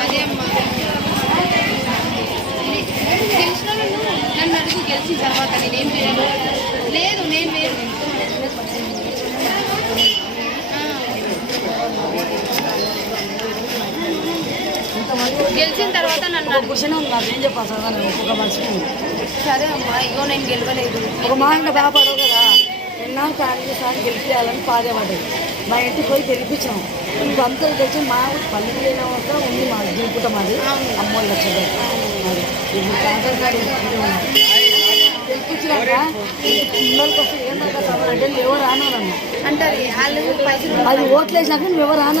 అదే అమ్మా గెలిచిన నన్ను అడుగు గెలిచిన తర్వాత నేనేం లేదు నేను గెలిచిన తర్వాత నన్ను ఒక క్వశ్చన్ ఉంది నాకు ఏం చెప్పాలి సార్ నేను ఒక్కొక్క మనిషికి సరే అమ్మా ఇగో నేను గెలవలేదు ఒక మాట వ్యాపారం కదా ఎన్నో కాంగ్రెస్ సార్ గెలిచేయాలని పాదేపడ్డది మా ఇంటికి పోయి తెరిపించాము ఇంక అంతా తెచ్చి మా పల్లె లేని ఉంది మా జీపుట మాది అమ్మోళ్ళు వచ్చేది మరి ఇప్పుడు కాంగ్రెస్ గారు గెలిపించినాక ఎవరు రాను అన్న అంటారు వాళ్ళు పైసలు అది ఓట్లు వేసినాక నువ్వు ఎవరు రాను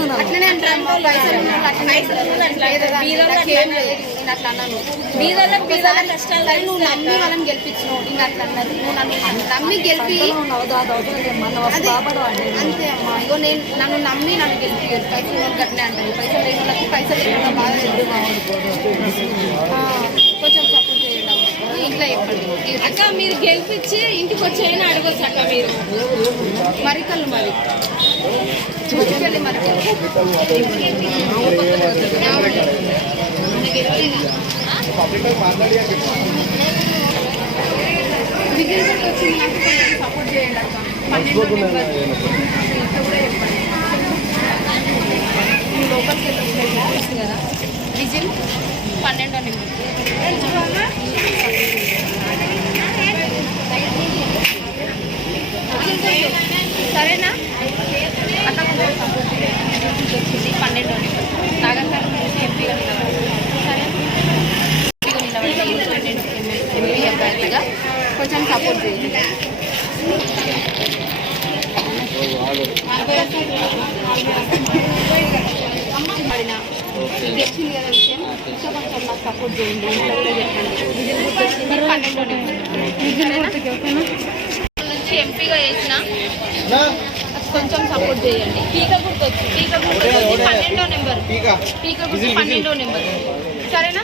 నువ్వు నమ్మి వాళ్ళని గెలిపించినావు ఇంకా అట్లా అన్నారు. నువ్వు నన్ను నమ్మి గెలిపి మన అంతే అమ్మా. ఇగో నేను నన్ను నమ్మి నన్ను గెలిపి పైసలు అట్లనే అంటారు. పైసలు వాళ్ళకి పైసలు లేకుండా. ఆ, కొంచెం సపోర్ట్ చేయండి ఇంట్లో చెప్పండి. అక్క మీరు గెలిపించి ఇంటికి వచ్చేయని అడగొచ్చు అక్క మీరు. మరికల్లు మరి. సపోర్ట్ చేయండి లోపలికి వెళ్ళి కదా పన్నెండో నెంబర్ సరేనా? వచ్చింది పన్నెండో నాగర్కర్ నుంచి ఎంపీగా నిలబడి ఎంపీ అభ్యర్థిగా కొంచెం సపోర్ట్ చేయండి పడిన గెలిచింది కదా విషయం ఇంకా కొంచెం నాకు సపోర్ట్ చేయండి విజయ్ పన్నెండో నుంచి ఎంపీగా చేసిన కొంచెం సపోర్ట్ చేయండి. టీకా గుర్తు వచ్చి టీకా గుర్తు వచ్చి పన్నెండో నెంబర్. టీకా గుర్తు పన్నెండో నెంబర్. సరేనా?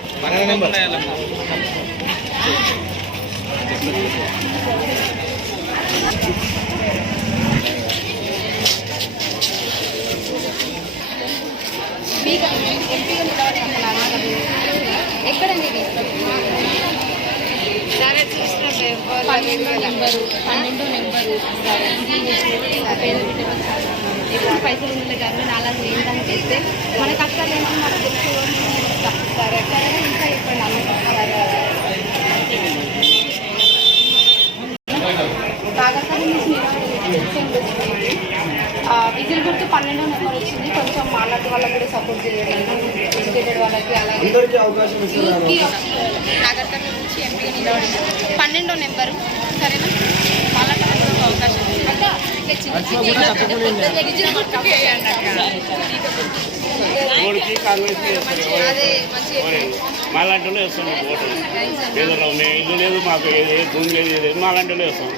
నెంబరు పన్నెండో నెంబరు పేరు పెట్టమని ఎక్కువ పైసలు ఉండే కానీ నాలుగు ఏంటని చేస్తే మన కష్టాలు ఏంటి మనకు తెలిసే సరే సరే ఇంకా చెప్పండి బాగా విజిల్ గుర్తు పన్నెండో నెంబర్ వచ్చింది. కొంచెం మాలాంటి వాళ్ళకి కూడా సపోర్ట్ చేయండి. ఎడ్యుకేటెడ్ వాళ్ళకి అలాగే నాగర్కర్నూలు నుంచి ఎంపీగా నిలబడింది పన్నెండో నెంబరు సరేనా వాళ్ళకి అవకాశం అదే మాలాంటి వేస్తాం ఓటు ఇల్లు లేదు మాకు భూమి లేదు మాలాంటి వేస్తాం